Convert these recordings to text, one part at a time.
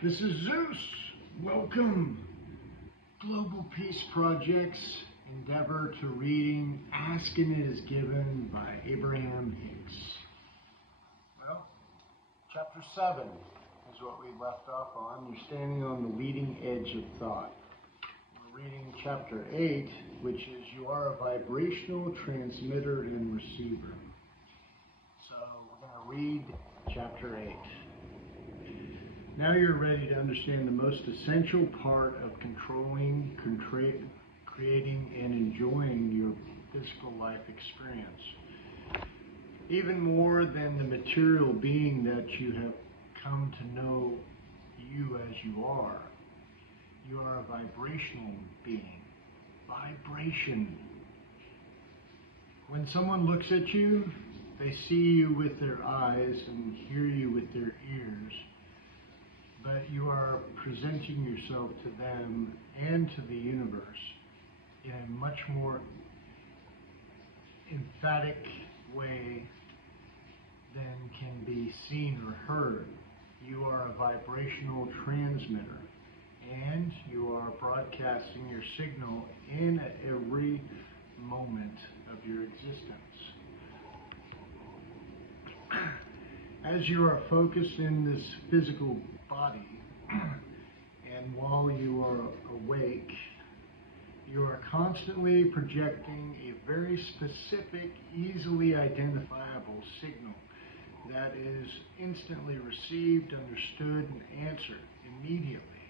This is Zeus. Welcome. Global Peace Project's endeavor to reading Ask and It Is Given by Abraham Hicks. Well, chapter 7 is what we left off on. You're standing on the leading edge of thought. We're reading chapter 8, which is You Are a Vibrational Transmitter and Receiver. So we're going to read chapter 8. Now you're ready to understand the most essential part of controlling, creating, and enjoying your physical life experience. Even more than the material being that you have come to know you as you are a vibrational being. Vibration. When someone looks at you, they see you with their eyes and hear you with their ears. But you are presenting yourself to them and to the universe in a much more emphatic way than can be seen or heard. You are a vibrational transmitter, and you are broadcasting your signal in every moment of your existence. As you are focused in this physical body, and while you are awake, you are constantly projecting a very specific, easily identifiable signal that is instantly received, understood, and answered immediately.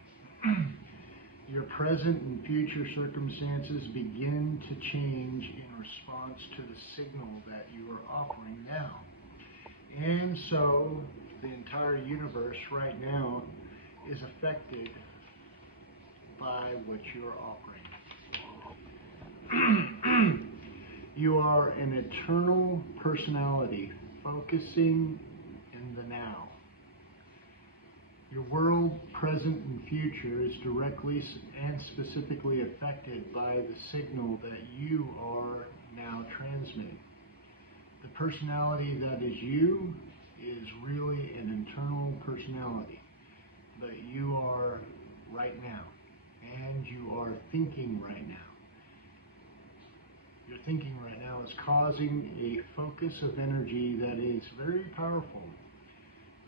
Your present and future circumstances begin to change in response to the signal that you are offering now. And so the entire universe right now is affected by what you're offering. You are an eternal personality focusing in the now. Your world, present, and future is directly and specifically affected by the signal that you are now transmitting. The personality that is you is really an internal personality, but you are right now, and you are thinking right now. Your thinking right now is causing a focus of energy that is very powerful.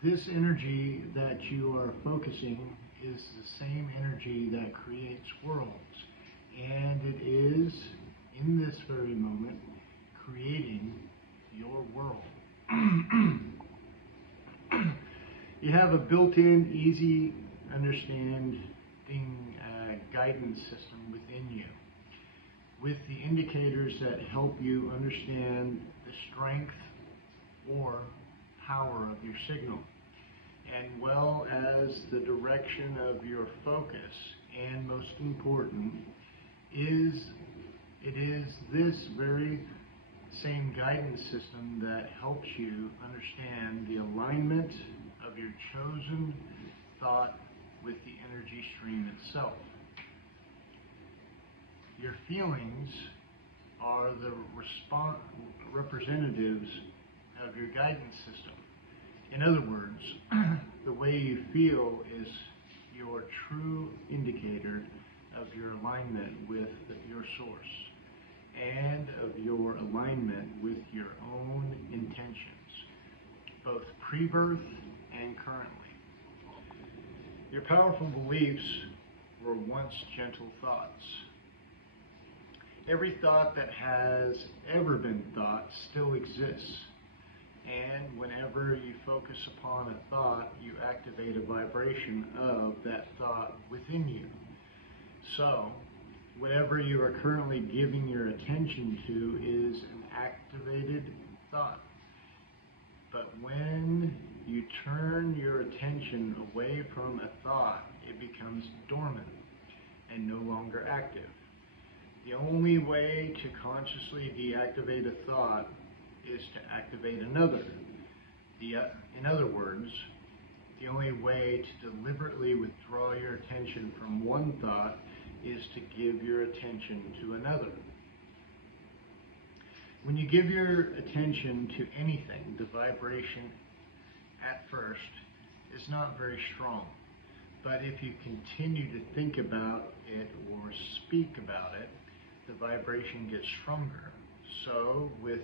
This energy that you are focusing is the same energy that creates worlds, and it is, in this very moment, creating your world. You have a built-in, easy understanding guidance system within you, with the indicators that help you understand the strength or power of your signal, and well as the direction of your focus. And most important, it is this very same guidance system that helps you understand the alignment of your chosen thought with the energy stream itself. Your feelings are the representatives of your guidance system. In other words, the way you feel is your true indicator of your alignment with your source and of your alignment with your own intentions, both pre-birth and currently. Your powerful beliefs were once gentle thoughts. Every thought that has ever been thought still exists, and whenever you focus upon a thought, you activate a vibration of that thought within you. So, whatever you are currently giving your attention to is an activated thought. But when you turn your attention away from a thought, it becomes dormant and no longer active. The only way to consciously deactivate a thought is to activate another. In other words, the only way to deliberately withdraw your attention from one thought is to give your attention to another. When you give your attention to anything, the vibration at first is not very strong. But if you continue to think about it or speak about it, the vibration gets stronger. So with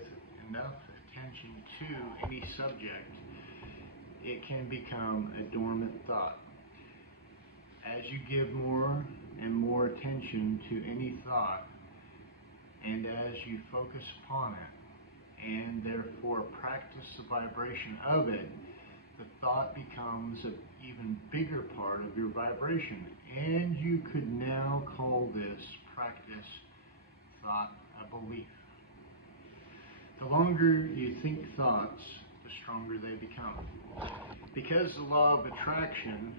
enough attention to any subject, it can become a dormant thought. As you give more and more attention to any thought, and as you focus upon it, and therefore practice the vibration of it, the thought becomes an even bigger part of your vibration. And you could now call this practice thought a belief. The longer you think thoughts, the stronger they become. Because the law of attraction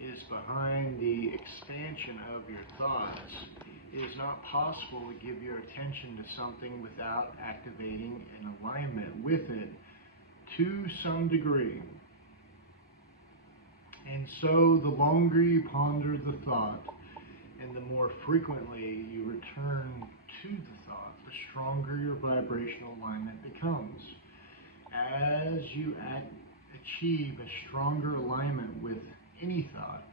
is behind the expansion of your thoughts, it is not possible to give your attention to something without activating an alignment with it to some degree. And so the longer you ponder the thought and the more frequently you return to the thought, the stronger your vibrational alignment becomes. As you achieve a stronger alignment with any thought,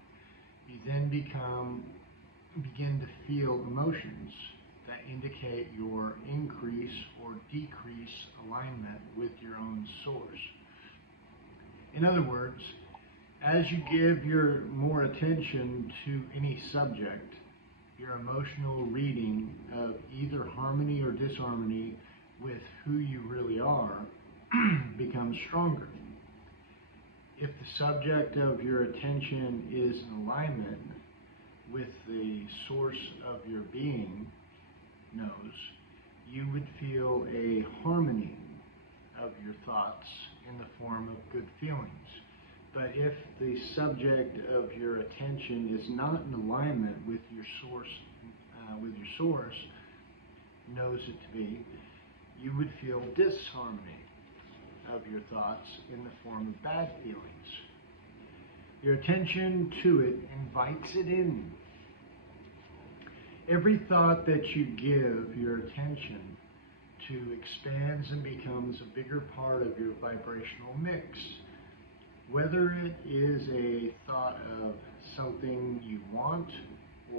you then begin to feel emotions that indicate your increase or decrease alignment with your own source. In other words, as you give your more attention to any subject, your emotional reading of either harmony or disharmony with who you really are becomes stronger. If the subject of your attention is in alignment with the source of your being knows, you would feel a harmony of your thoughts in the form of good feelings. But if the subject of your attention is not in alignment with your source, knows it to be, you would feel disharmony of your thoughts in the form of bad feelings. Your attention to it invites it in. Every thought that you give your attention to expands and becomes a bigger part of your vibrational mix. Whether it is a thought of something you want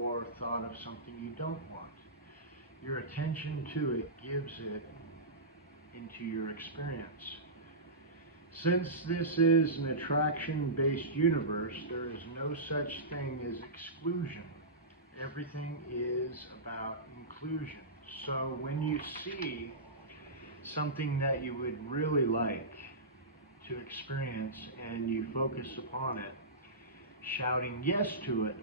or thought of something you don't want, your attention to it gives it into your experience. Since this is an attraction-based universe, there is no such thing as exclusion. Everything is about inclusion. So when you see something that you would really like to experience and you focus upon it, shouting yes to it,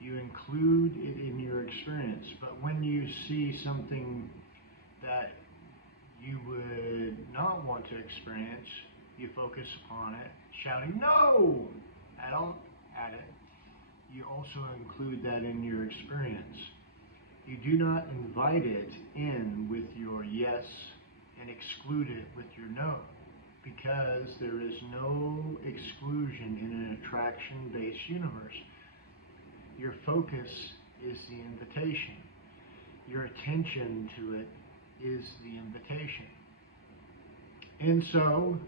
you include it in your experience. But when you see something that you would not want to experience, you focus upon it, shouting no at it. You also include that in your experience. You do not invite it in with your yes and exclude it with your no, because there is no exclusion in an attraction-based universe. Your focus is the invitation. Your attention to it is the invitation. And so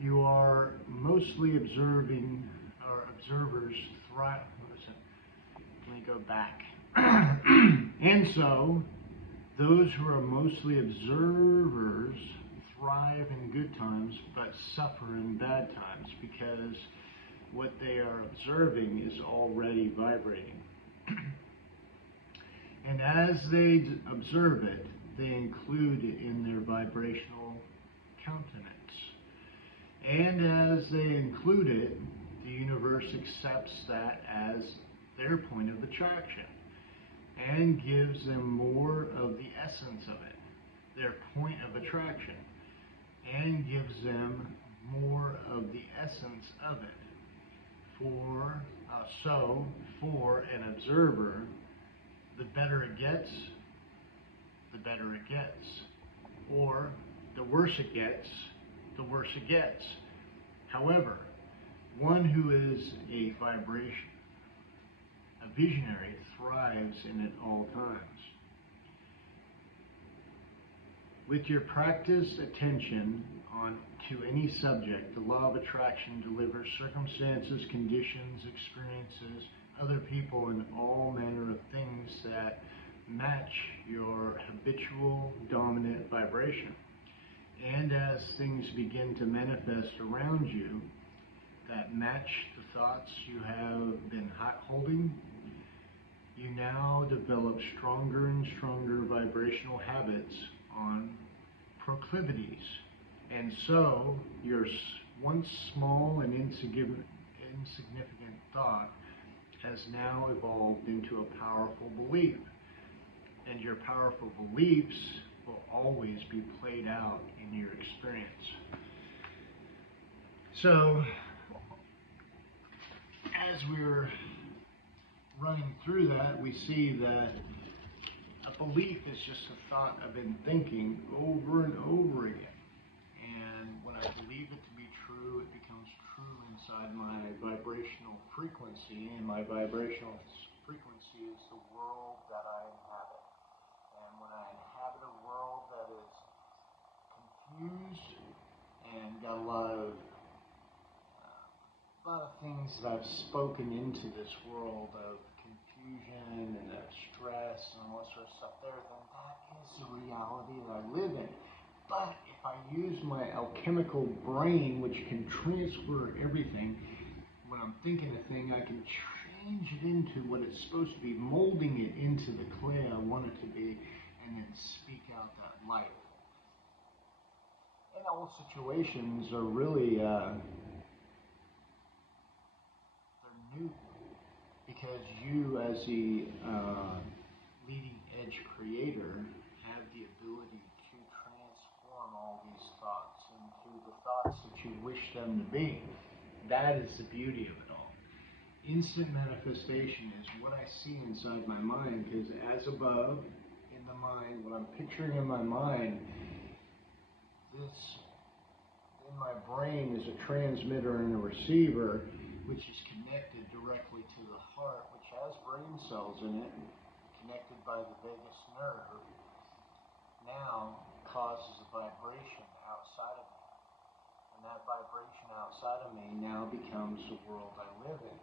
you are mostly observing, or observers thrive. Let me go back. And so those who are mostly observers thrive in good times but suffer in bad times, because what they are observing is already vibrating. And as they observe it, they include it in their vibrational countenance. And as they include it, the universe accepts that as their point of attraction and gives them more of the essence of it, their point of attraction, and gives them more of the essence of it. For an observer, the better it gets, the better it gets. Or the worse it gets, the worse it gets. However, one who is a visionary, thrives in it all times. With your practiced attention on to any subject. The law of attraction delivers circumstances, conditions, experiences, other people, and all manner of things that match your habitual dominant vibration. And as things begin to manifest around you that match the thoughts you have been holding, you now develop stronger and stronger vibrational habits on proclivities. And so your once small and insignificant thought has now evolved into a powerful belief. And your powerful beliefs will always be played out in your experience. So, as we're running through that, we see that a belief is just a thought I've been thinking over and over again. And when I believe it to be true, it becomes true inside my vibrational frequency. And my vibrational frequency is the world that I inhabit. And when I inhabit a world that is confused and got a lot of things that I've spoken into this world of confusion and of stress and all that sort of stuff there, then that is the reality that I live in. But if I use my alchemical brain, which can transfer everything, when I'm thinking a thing, I can change it into what it's supposed to be, molding it into the clay I want it to be, and then speak out that light. And all situations are really they're new, because you, as the leading edge creator, have the ability to transform all these thoughts into the thoughts that you wish them to be. That is the beauty of it all. Instant manifestation is what I see inside my mind, because as above, in the mind, what I'm picturing in my mind, this in my brain is a transmitter and a receiver, which is connected directly to the heart, which has brain cells in it, connected by the vagus nerve, now causes a vibration outside of me. And that vibration outside of me now becomes the world I live in.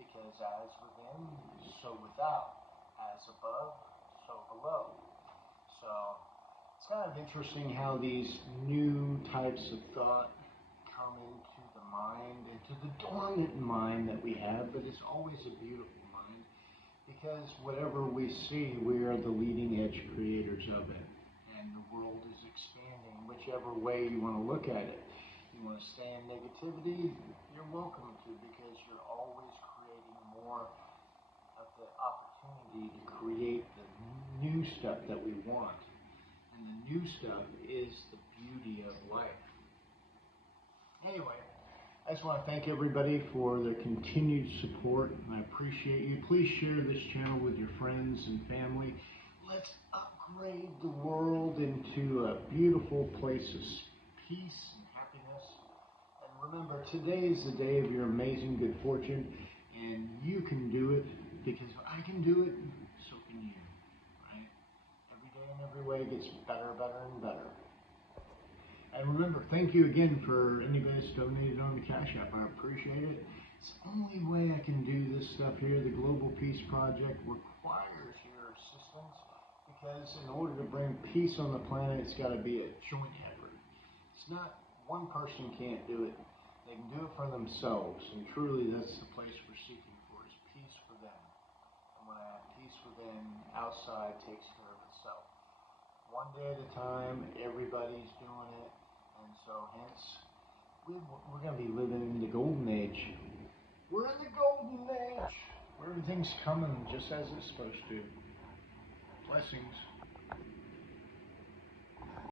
Because as within, so without. As above, so below. So it's kind of interesting how these new types of thought come into the mind, into the dormant mind that we have, but it's always a beautiful mind, because whatever we see, we are the leading edge creators of it, and the world is expanding whichever way you want to look at it. You want to stay in negativity, you're welcome to, because you're always creating more of the opportunity to create the new stuff that we want. And the new stuff is the beauty of life. Anyway, I just want to thank everybody for their continued support, and I appreciate you. Please share this channel with your friends and family. Let's upgrade the world into a beautiful place of peace and happiness. And remember, today is the day of your amazing good fortune, and you can do it, because if I can do it, so can you. Right? Every day and every way gets better, better, and better. And remember, thank you again for anybody that's donated on the Cash App. I appreciate it. It's the only way I can do this stuff here. The Global Peace Project requires your assistance, because in order to bring peace on the planet, it's got to be a joint effort. It's not, one person can't do it. They can do it for themselves. And truly, that's the place we're seeking for, is peace within. And when I have peace within, outside takes care of itself. One day at a time, everybody's doing it. And so, hence, we're going to be living in the golden age. We're in the golden age, where everything's coming just as it's supposed to. Blessings.